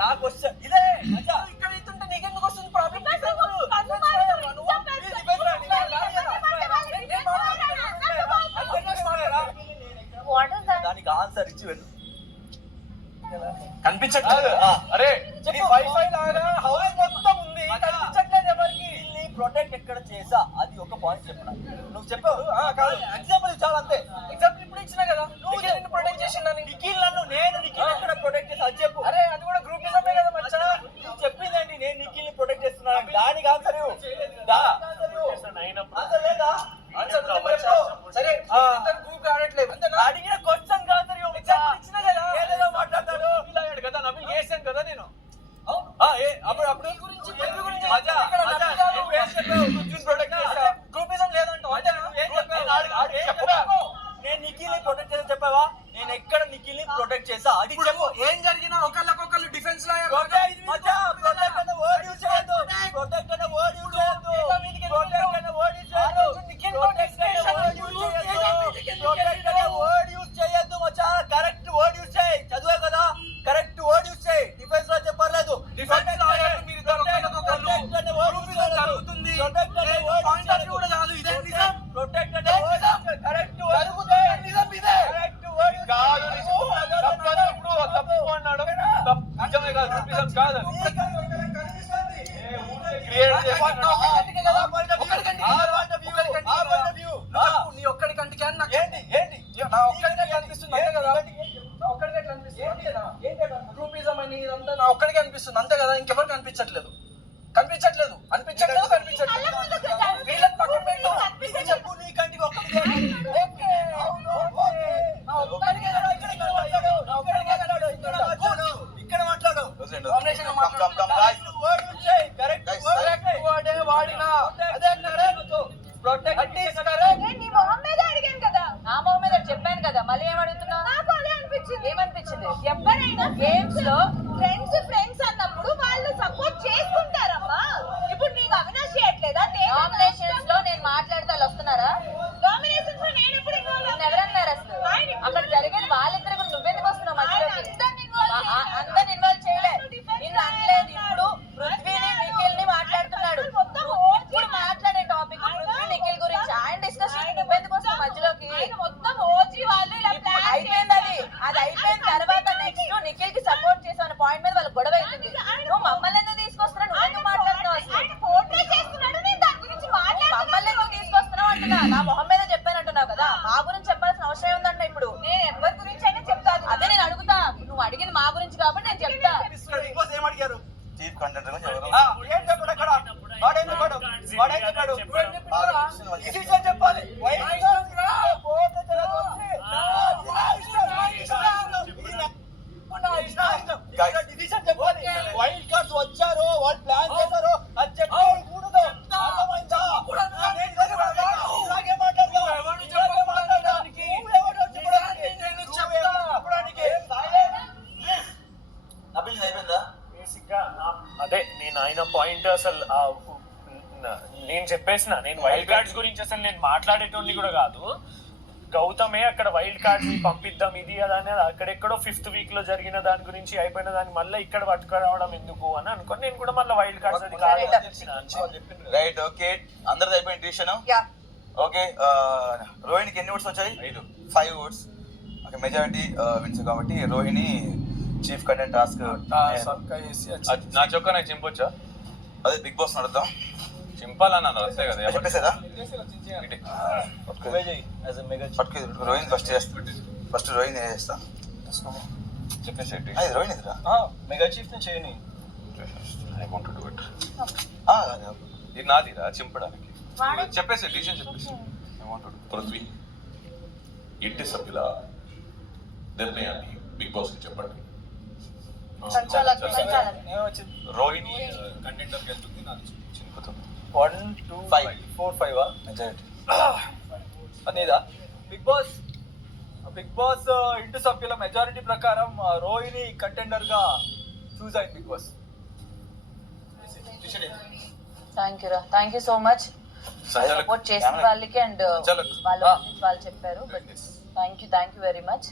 నాకు వస్తే ఇదే ఇక్కడ ఇస్తుంటే నీకెందుకు వస్తుంది ప్రాబ్లం? దానికి ఆన్సర్ ఇచ్చి వెళ్ళు. కనిపించట్లేదు. అరే వైఫై లాగా హౌస్ మొత్తం ఉంది, కనిపించట్లేదు ఎవరికి. ప్రొటెక్ట్ ఎక్కడ చేసా అది ఒక పాయింట్ చెప్పిన. నువ్వు చెప్పావు కాదు, ఎగ్జాంపుల్ ఇచ్చావు అంతే. ఎగ్జాంపుల్ ఇప్పుడు ఇచ్చినా కదా. నువ్వు నిన్ను ప్రొటెక్ట్ చేసిన నిఖిల్ నన్ను, నేను నిఖిల్ ఎక్కడ ప్రొటెక్ట్ చేసి అది చెప్పు. అరే అది కూడా గ్రూపిజమే కదా మచ్చా. నువ్వు చెప్పిందేంటి? నేను నిఖిల్ ని ప్రొటెక్ట్ చేస్తున్నాను. దానికి ఆన్సర్ లేదా? సరే గ్రూప్ ఆడట్లేదు అడిగిన క్వశ్చన్ ఆన్సర్ ఇచ్చిన కదా. ఏదేదో మాట్లాడతాడు కదా. నవ్వు చేశాను కదా నేను. అప్పుడు గురించి గ్రూపిజం లేదంటావు. నేను నిఖిల్ ని ప్రొటెక్ట్ చేసి చెప్పావా? నేను ఎక్కడ నిఖిల్ ని ప్రొటెక్ట్ చేసా అది చెప్పు. ఏం జరిగినా ఒకళ్ళకొకళ్ళు డిఫెన్స్ లో ఒక్కడికే అనిపిస్తుంది అంతే కదా. ఇంకెవరికి అనిపించట్లేదు. వీళ్ళని పక్కన పెట్టు. చెప్పు నీ కంటికి ఒక్కడికే. ఇక్కడ మాట్లాడు. చెప్పాను కదా, మళ్ళీ ఏమడుగుతున్నావు? నాకు అదే అనిపించింది. ఏమనిపించింది? ఎవరైనా గేమ్స్ లో ఫ్రెండ్స్ అన్నప్పుడు వాళ్ళు సపోర్ట్ చేసుకుంటారమ్మా. ఇప్పుడు నీకు అవినాష్ చేయట్లేదా? నామినేషన్స్ లో నేను మాట్లాడితే వాళ్ళు వస్తున్నారా? నామినేషన్స్ లో నేను ఎప్పుడు ఎవరన్నారు అసలు? అక్కడ జరిగేది వాళ్ళిద్దరు గురించి నువ్వెందుకు వస్తున్నావు మధ్యలోకి? అందరిని ఇన్వాల్వ్ చేయలేదు. నిన్ను అనలేదు. ఇప్పుడు పృథ్వీని నిఖిల్ ని మాట్లాడుతున్నాడు. ఇప్పుడు మాట్లాడే టాపిక్ పృథ్వీ నిఖిల్ గురించి. ఆయన డిస్కషన్ నువ్వెందుకు వస్తావు మధ్యలోకి? అయిపోయింది అది అయిపోయిన తర్వాత నెక్స్ట్ నిఖిల్ కి సపోర్ట్ చేసావు పాయింట్ మీద వాళ్ళకి గొడవ అవుతుంది. నువ్వు మమ్మల్ని ఎందుకు తీసుకొస్తున్నావు? నువ్వు ఎందుకు మాట్లాడుతున్నావు అసలు? మమ్మల్ని ఎందుకు తీసుకొస్తున్నావు అంటున్నా. నా మొహం మీద చెప్పానంటున్నావు కదా. మా గురించి చెప్పాల్సిన అవసరం ఉందంట. ఇప్పుడు నేను ఎవరి గురించి అయినా చెప్తాను. అదే నేను అడుగుతా. నువ్వు అడిగింది మా గురించి కాబట్టి నేను చెప్తా. చీఫ్ కంటెంటర్ చెప్పాలి. వైల్డ్ కార్డ్స్ వచ్చారు, వాళ్ళు ప్లాన్ చేశారు అని చెప్పకూడదు. అదే నేను ఆయన పాయింట్ అసలు నేను చెప్పేసిన. నేను వైల్డ్ కార్డ్స్ గురించి అసలు నేను మాట్లాడేటోని కూడా కాదు. గౌతమే అక్కడ వైల్డ్ కార్డ్స్ పంపిద్దాం ఇది అది అనేది అక్కడెక్కడో 5th వీక్ లో జరిగిన దాని గురించి అయిపోయిన దాన్ని మళ్ళీ ఇక్కడ పట్టుకురావడం ఎందుకు అని అనుకోని నేను కూడా మళ్ళీ వైల్డ్ కార్డ్స్ అది కాదు. Right, okay. అందరిది అయిపోయింది డిసిషన్. ఓకే, రోహిణికి ఎన్ని ఓట్స్ వచ్చాయి? 5 ఓట్స్. ఓకే, మెజారిటీ విన్స్ కాబట్టి రోహిణి చీఫ్ కంటెంట్ టాస్క్. నా చొక్కా నాకు చింపొచ్చా? అదే బిగ్ బాస్ నడుద్దాం. చింపాలన్నా అంతే కదా. చెప్పేసేదా? రోహిణి ఫస్ట్ చేస్తా. ఫస్ట్ రోహిణి చేస్తా. చెప్పేసేటి అది రోహిణి మెగా చీఫ్ ని చేయని. I want to do it. ఇది నాదిరా చింపడానికి. చెప్పేసి డిసిషన్ చెప్పేసి. I want to do. Prithvi ఇంటి సభ్యుల నిర్ణయాన్ని బిగ్ బాస్ కి చెప్పండి. రోహిణి కంటెంటర్ వెళ్తుంది, నాది చింపుతుంది. 1 2 5 4 5 మెజారిటీ అనేదా? బిగ్ బాస్ ఇంటి సభ్యుల మెజారిటీ ప్రకారం రోహిణి కంటెండర్ గా చూస్ అయింది Bigg Boss. Thank you so much support చేసిన వాళ్ళకి అండ్ వాళ్ళు చెప్పారు. But thank you very much.